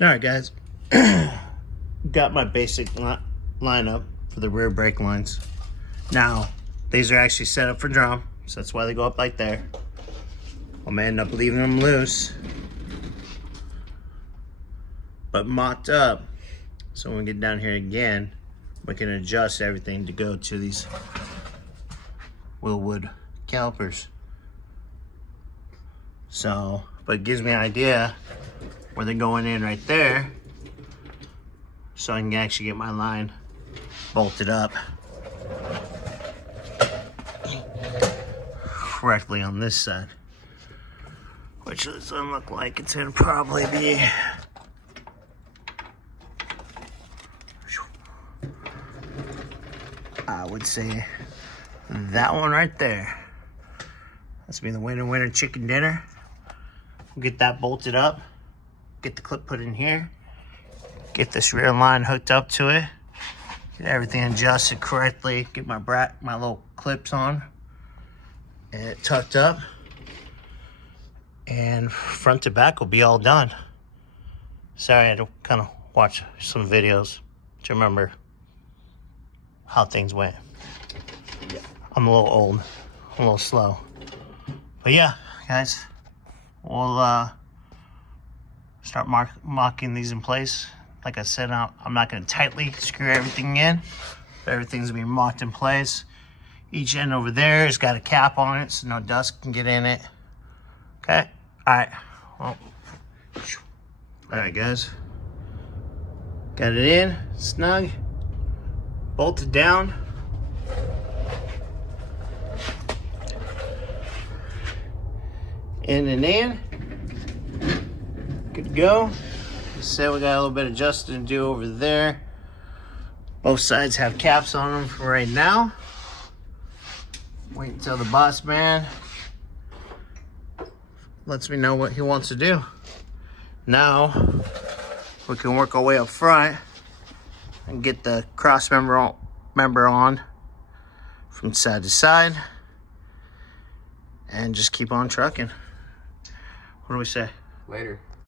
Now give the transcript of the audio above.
All right, guys. Got my basic lineup for the rear brake lines. Now, these are actually set up for drum, so that's why they go up like there. I'm gonna end up leaving them loose, but mocked up, so when we get down here again, we can adjust everything to go to these Willwood calipers. So, but it gives me an idea where they're going in right there, so I can actually get my line bolted up correctly on this side, which doesn't look like it's gonna probably be I would say that one right there. That's be the winner chicken dinner. We'll get that bolted up, get the clip put in here, get this rear line hooked up to it, get everything adjusted correctly, get my little clips on and tucked up, and front to back will be all done. Sorry, I had to kind of watch some videos to remember how things went. Yeah. I'm a little old, a little slow. But yeah, guys, we'll start mocking these in place. Like I said, I'm not gonna tightly screw everything in, but everything's gonna be mocked in place. Each end over there has got a cap on it, so no dust can get in it. Okay, all right, well, all right, guys. Got it in, snug, bolted down. In and in. Good to go. So we got a little bit of adjusting to do over there. Both sides have caps on them for right now. Wait until the boss man lets me know what he wants to do. Now we can work our way up front and get the cross member on from side to side and just keep on trucking. What do we say? Later.